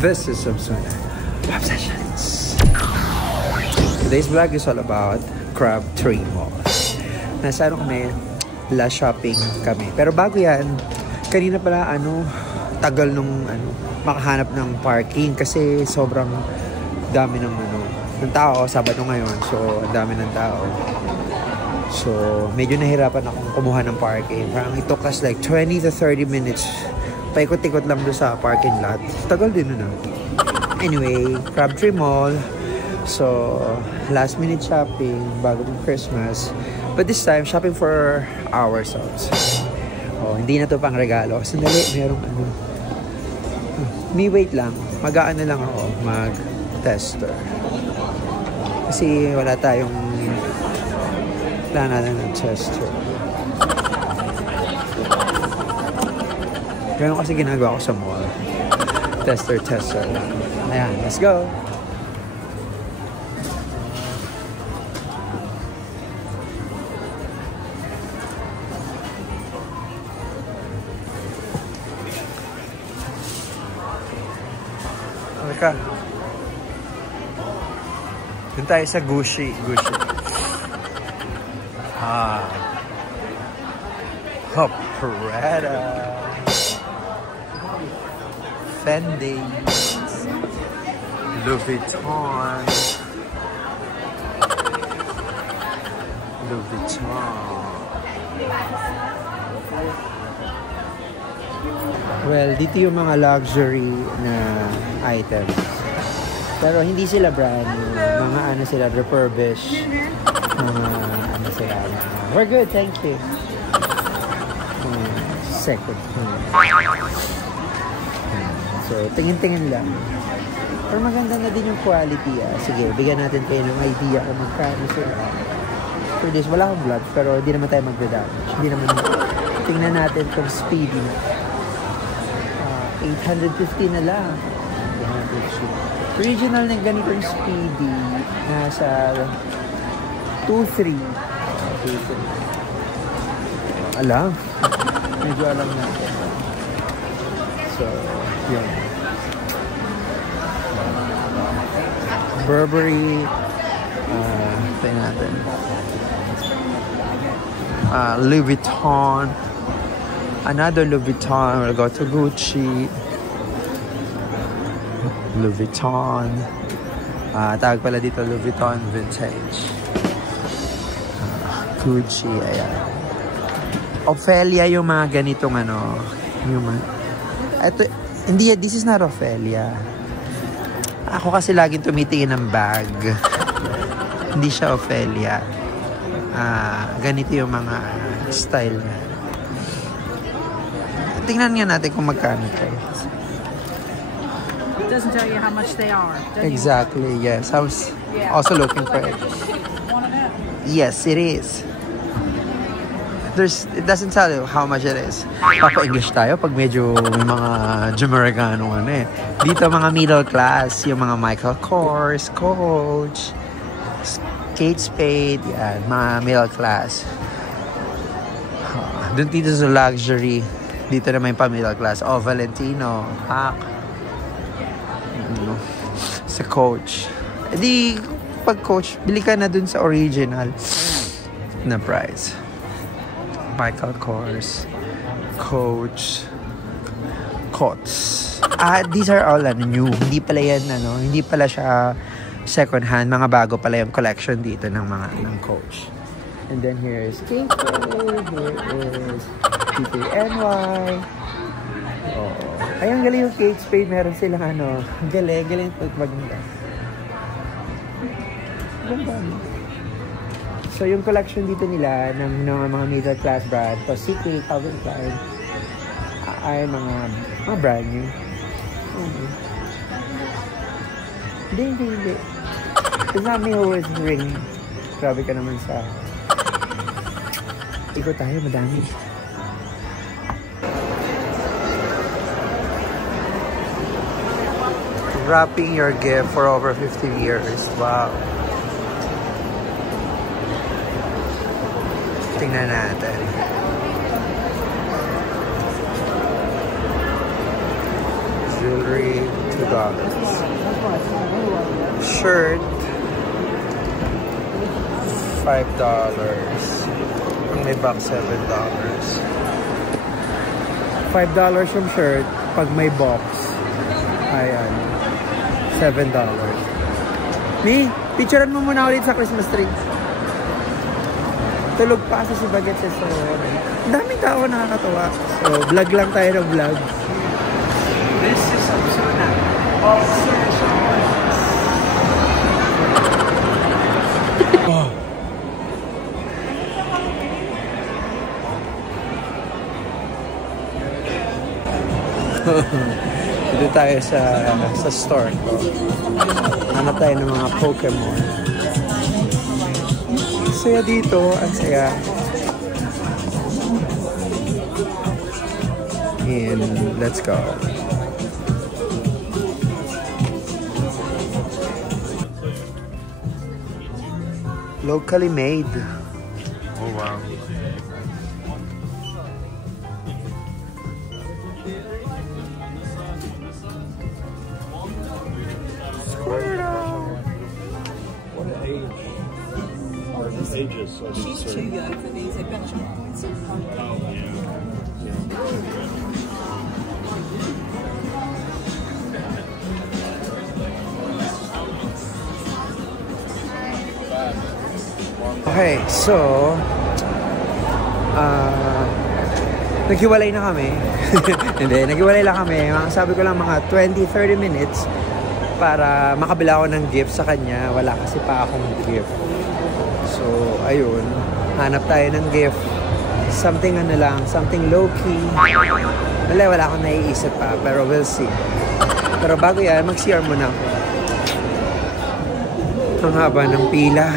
This is Samsuna Obsessions. Today's vlog is all about Crabtree Mall. Nasa kami, last shopping kami. Pero bago yan, kanina pala tagal nung makahanap ng parking kasi sobrang dami ng tao. Sabado ngayon, so ang dami ng tao. So medyo nahirapan akong kumuha ng parking. Parang it took us like 20 to 30 minutes. Paikot-ikot lang doon sa parking lot. Tagal din nun. Anyway, Crabtree Mall. So last minute shopping bago ng Christmas. But this time, shopping for ourselves. Oh, hindi na to pang regalo. Sandali, merong Me wait lang. Mag-aano lang ako. Mag-tester. Kasi wala na lang ng tester. Ganun kasi ginagawa ko sa mall. Tester lang. Ayan, let's go! Halika. Doon tayo sa Gucci. Prada. Fendi. Louis Vuitton. Well, dito yung mga luxury na items. Pero hindi sila brand new. Mga sila refurbished. Mga sila. We're good, thank you. Second hand. So, tingin-tingin lang. Pero maganda na din yung quality. Sige, bigyan natin kayo ng idea kung magkano sila. For this, wala akong vlog, pero hindi naman tayo magda-damage. Tingnan natin kung speedy na. 850 na lang. Original na ganitong speedy. Nasa 2.3. Alam. Medyo alam natin. So, yun. Burberry. Tingnan natin. Louis Vuitton. Another Louis Vuitton. We'll go to Gucci. Louis Vuitton. Tawag pala dito Louis Vuitton Vintage. Gucci. Ayan. Ophelia yung mga ganitong ito, hindi, this is not Ophelia. Ako kasi laging tumitingin ng bag. Hindi siya Ophelia. Ganito yung mga style na. Tingnan nga natin kung magkano ito. It doesn't tell you how much they are. Exactly, yes. I was also looking for it. Yes, it is. It doesn't tell you how much it is. Papa-English tayo pag medyo mga Americano Dito mga middle class, yung mga Michael Kors, Coach, Kate Spade, yan, mga middle class. Doon dito sa luxury, dito naman yung pa-middle class. Valentino, Pac, sa Coach. Di, pag Coach, bili ka na dun sa original na price. Michael Kors, Coach, Coats. These are all new. Hindi pala yan, hindi pala siya second hand. Mga bago pala yung collection dito ng Coach. And then here is Kate Spade. Here is PKNY. Ayun, galing yung Kate Spade. Meron silang galing maganda. Ganda. So, yung collection dito nila ng mga middle class brand, so CK, Calvin Klein, ay mga brand new. Hindi. It's not me who is ring. Grabe ka naman sa... Ikot tayo, madami. Wrapping your gift for over 50 years. Wow. Tingnan natin. Jewelry. Shirt, $5. Ang may box, $7. $5 yung shirt. Pag may box, ayan, $7. Mi, picturean mo muna ulit sa Christmas tree. Tulog pa kasi si Baguette. So, daming tao nakakatawa. So, vlog lang tayo ng vlog. This is Osuna. Oh. Dito tayo sa store ko. Hanap tayo ng mga Pokemon. Saya dito, ang saya. And let's go. Locally made. Oh wow. Ages. So she's too young for these adventure points. Oh, yeah. Okay, so naghiwalay na kami. Hindi, naghiwalay lang kami. Sabi ko lang mga 20-30 minutes para makabila ako ng gift sa kanya. Wala kasi pa akong gift. So, ayun. Hanap tayo ng gift. Something ano lang, something low-key. Wala akong naiisip pa, pero we'll see. Pero bago yan, mag-CR muna ako. Ang haba ng pila.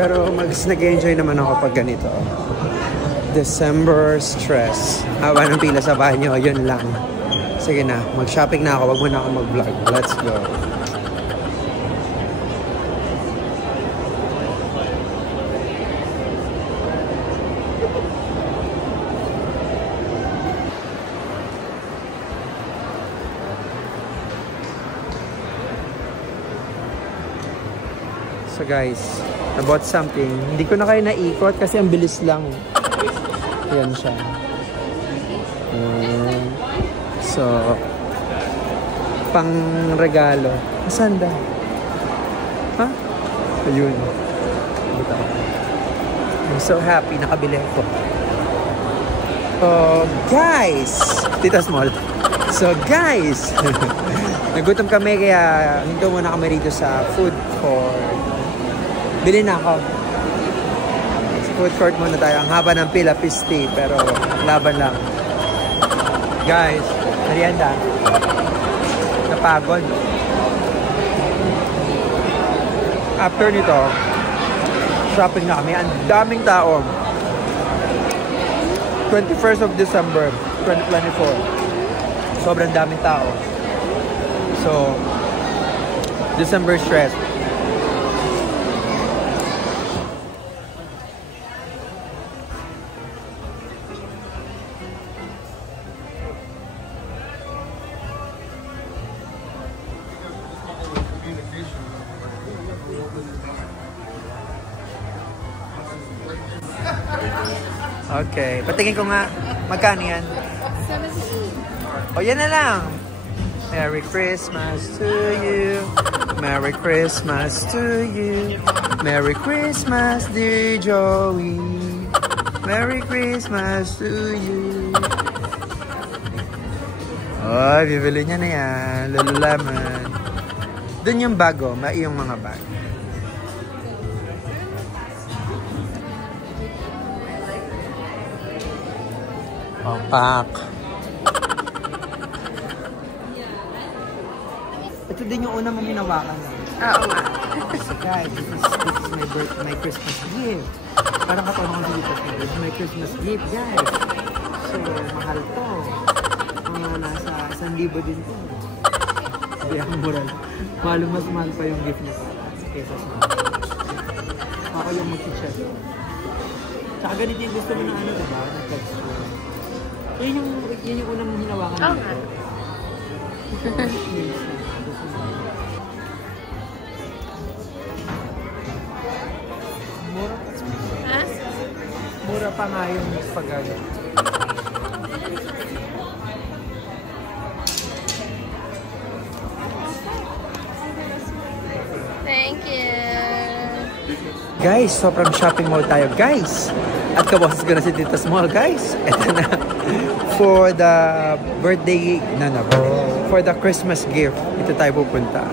Pero nag-enjoy naman ako pag ganito. December stress. Haba ng pila sa banyo, yun lang. Sige na, mag-shopping na ako. Wag muna ako mag-vlog. Let's go. So guys, I bought something. Hindi ko na kayo naikot kasi ang bilis lang. Ayan siya. So, pang regalo. Saan ba? Ha? Ayun. I'm so happy. Nakabili ako. Guys! Tita Small. So guys! Nagutom kami kaya hinto muna kami rito sa food court. Bili na ako. Sa food court muna tayo. Ang haba ng pila, pisti. Pero laban lang. Guys, merienda. Napagod. After nito, shopping na kami. Ang daming tao. 21st of December, 2024. Sobrang daming tao. So, December stress. Okay, patingin ko nga. Magkano yan? 17. O, yan na lang. Merry Christmas to you. Merry Christmas to you. Merry Christmas, dear Joey. Merry Christmas to you. Oh, bibili niya na yan. Lululemon. Doon yung bago, yung mga bag. Oh, pack. Ito din yung una mong hinawakan. Oo nga. So guys, this is my Christmas gift. Parang katanong ko dito. This is my Christmas gift, guys. So, mahal to. Nasa 1,000 din to. Hindi ako moral. Mas mahal pa yung gift niya kaysa sa ako yung mag-chat. Tsaka ganito yung gusto mo na ano, diba? Nag-text ko. Yun yung unang hinawakan dito. Mura pa nga yung pagano. Thank you. Guys, sobrang shopping mall tayo, guys. At kaboses ko na si Tita Small, guys. Ito na. For the birthday, for the Christmas gift, ito tayo pupunta.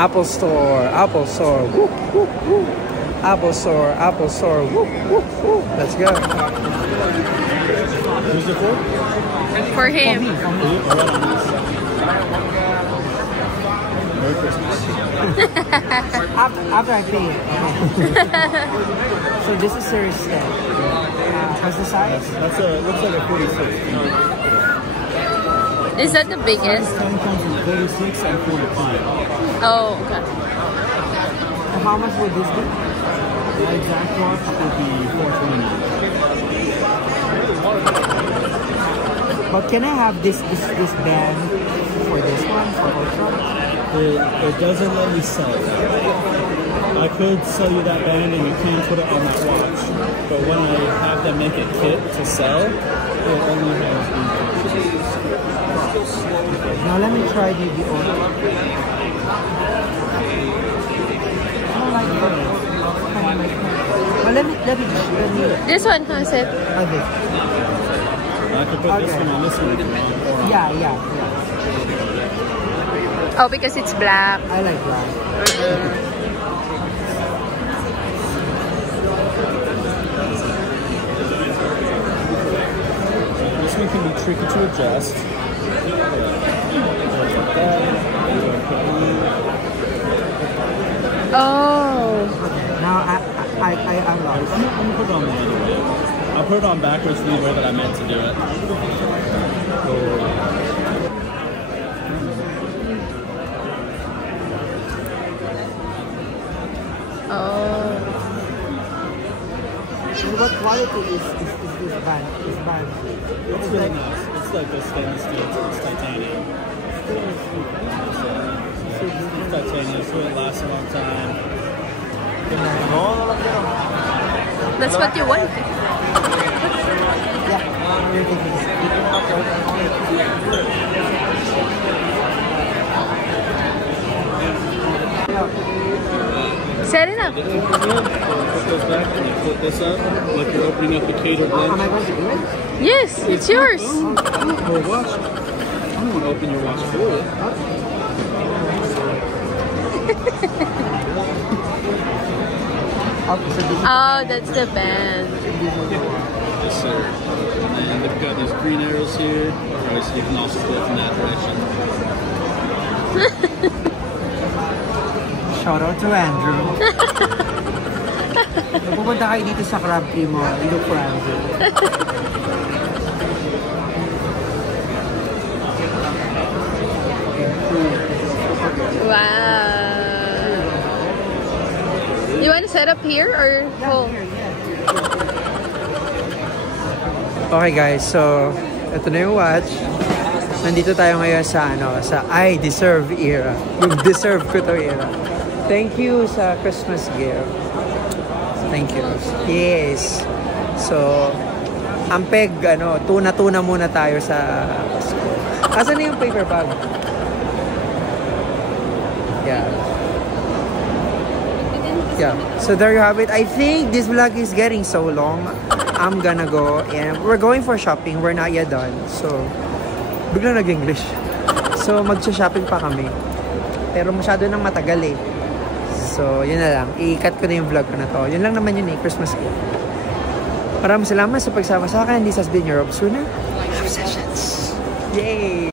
Apple Store, Apple Store, whoop, whoop, whoop. Apple Store, Apple Store, whoop, whoop, whoop. Let's go. Who's it for? For him. Merry Christmas. After I pay it. So this is serious step. What's the size? That's looks like a 46. Is that the biggest? This time comes in 36 and 45. Oh, okay. And how much would this be? The exact cost would be $429. But can I have this band for this one, for Ultra? It doesn't let me sell it. I could sell you that band and you can put it on that watch. But when I have them make a kit to sell, it only has Now let me try the Ultra. Well, let me This one has it. okay. I could put this one on this one. Yeah. Oh, because it's black. I like black. This one can be tricky to adjust. Oh. Now I unlock. I'm gonna put it on the other way. I'll put it on backwards the way that I meant to do it. Oh. And what quality is this band? This band? It's really nice. It's like a stainless steel. It's titanium. It's titanium, so it lasts a long time. That's what you want. Set it up. Put those back and you flip this up like you're opening up a catered lunch. Am I going to do it? Yes, it's yours. For a watch. I don't want to open your watch for you. Okay, so this is Oh, that's the band. Yes, sir. And they've got these green arrows here. Alright, so you can also flip in that direction. shout out to Andrew. Kung pupunta kayo dito sa Crabtree Mall, look for Andrew. Wow. You want to set up here or home? Okay guys, so ito na yung watch. Nandito tayo ngayon sa sa I deserve era. Yung deserve ko to era. Thank you sa Christmas gift. Thank you. Yes. So, ang peg, tuna-tuna muna tayo sa Pasko. Asan na yung paper bag? Yeah. So there you have it. I think this vlog is getting so long. I'm gonna go and we're going for shopping. We're not yet done. So, biglang nag-English. So, magsha-shopping pa kami. Pero masyado nang matagal eh. So, yun na lang. I-cut ko na yung vlog ko na to. Yun lang naman yun eh. Christmas gift. Maraming salamat sa pagsama sa akin. This has been your Rob Suna. Live sessions. Yay!